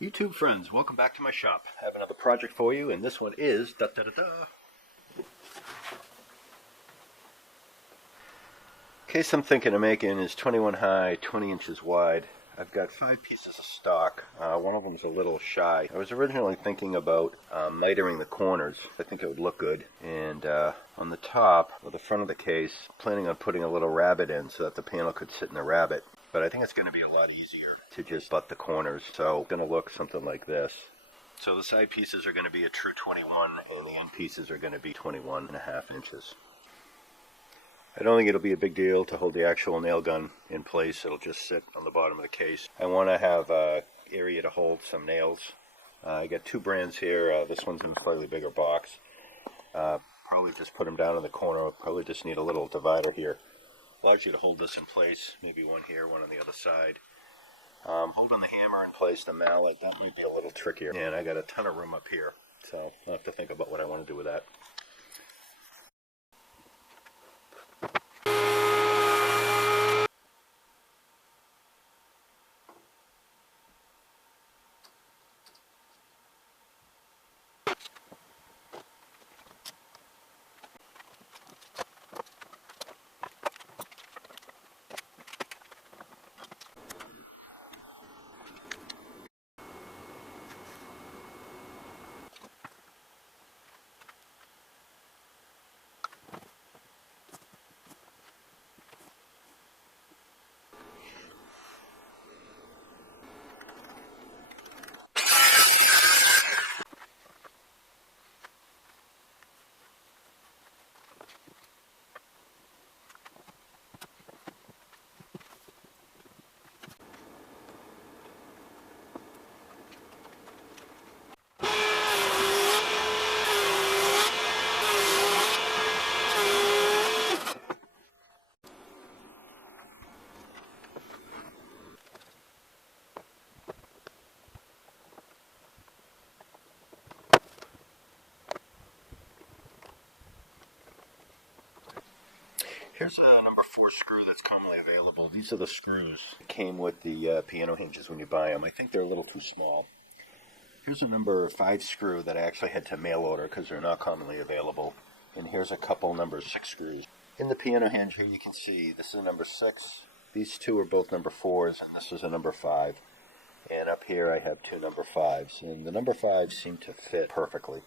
YouTube friends, welcome back to my shop. I have another project for you, and this one is Case I'm thinking of making is 21 high, 20 inches wide. I've got 5 pieces of stock. One of them is a little shy. I was originally thinking about mitering the corners. I think it would look good. And on the top, or the front of the case, planning on putting a little rabbet in so that the panel could sit in the rabbet. But I think it's going to be a lot easier to just butt the corners. So it's going to look something like this. So the side pieces are going to be a true 21, and the end pieces are going to be 21.5 inches. I don't think it'll be a big deal to hold the actual nail gun in place. It'll just sit on the bottom of the case. I want to have an area to hold some nails. I got 2 brands here. This one's in a slightly bigger box. Probably just put them down in the corner. I'll probably just need a little divider here. Allows you to hold this in place. Maybe one here, one on the other side. Holding the hammer in place, the mallet, that might be a little trickier. And I got a ton of room up here, so I'll have to think about what I want to do with that. Here's a number 4 screw that's commonly available. These are the screws that came with the piano hinges when you buy them. I think they're a little too small. Here's a number 5 screw that I actually had to mail order because they're not commonly available. And here's a couple number 6 screws. In the piano hinge here you can see this is a number 6. These 2 are both number 4s, and this is a number 5. And up here I have 2 number 5s. And the number 5s seem to fit perfectly.